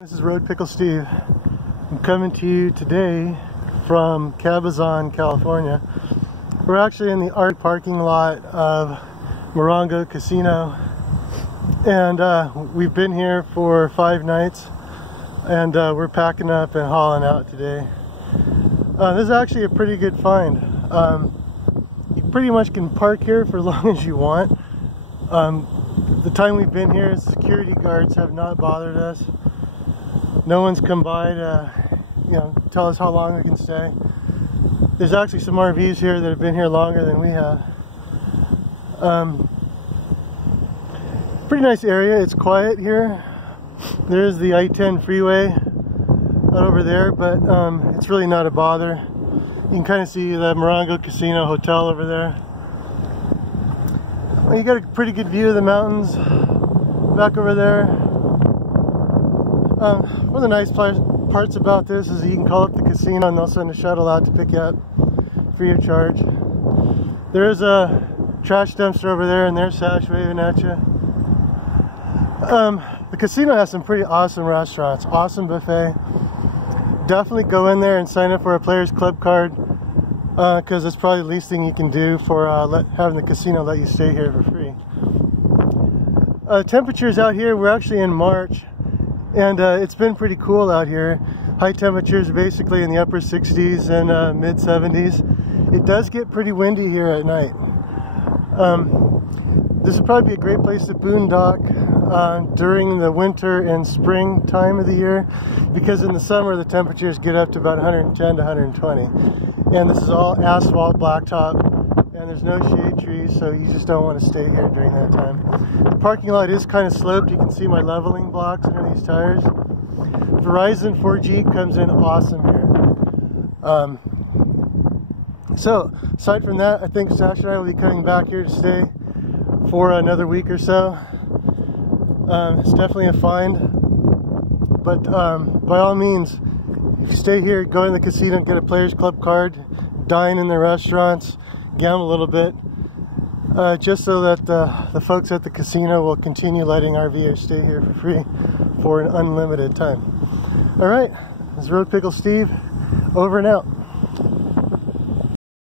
This is Road Pickle Steve. I'm coming to you today from Cabazon, California. We're actually in the art parking lot of Morongo Casino, and we've been here for 5 nights, and we're packing up and hauling out today. This is actually a pretty good find. You pretty much can park here for as long as you want. The time we've been here, security guards have not bothered us. No one's come by to, tell us how long we can stay. There's actually some RVs here that have been here longer than we have. Pretty nice area. It's quiet here. There's the I-10 freeway out over there, but it's really not a bother. You can kind of see the Morongo Casino Hotel over there. Well, you got a pretty good view of the mountains back over there. One of the nice parts about this is you can call up the casino and they'll send a shuttle out to pick you up free of charge. There is a trash dumpster over there and there's Sash waving at you. The casino has some pretty awesome restaurants, awesome buffet. Definitely go in there and sign up for a Players Club card because it's probably the least thing you can do for having the casino let you stay here for free. Temperatures out here, we're actually in March. And it's been pretty cool out here. High temperatures basically in the upper 60s and mid 70s. It does get pretty windy here at night. This would probably be a great place to boondock during the winter and spring time of the year, because in the summer the temperatures get up to about 110 to 120. And this is all asphalt blacktop, and there's no shade trees, so you just don't want to stay here during that time. The parking lot is kind of sloped. You can see my leveling blocks under these tires. Verizon 4G comes in awesome here. So aside from that, I think Sash and I will be coming back here to stay for another week or so. It's definitely a find, but by all means, if you stay here, go in the casino, get a Players Club card, dine in the restaurants, gamble a little bit, just so that the folks at the casino will continue letting RVers stay here for free for an unlimited time. Alright, this is Road Pickle Steve, over and out.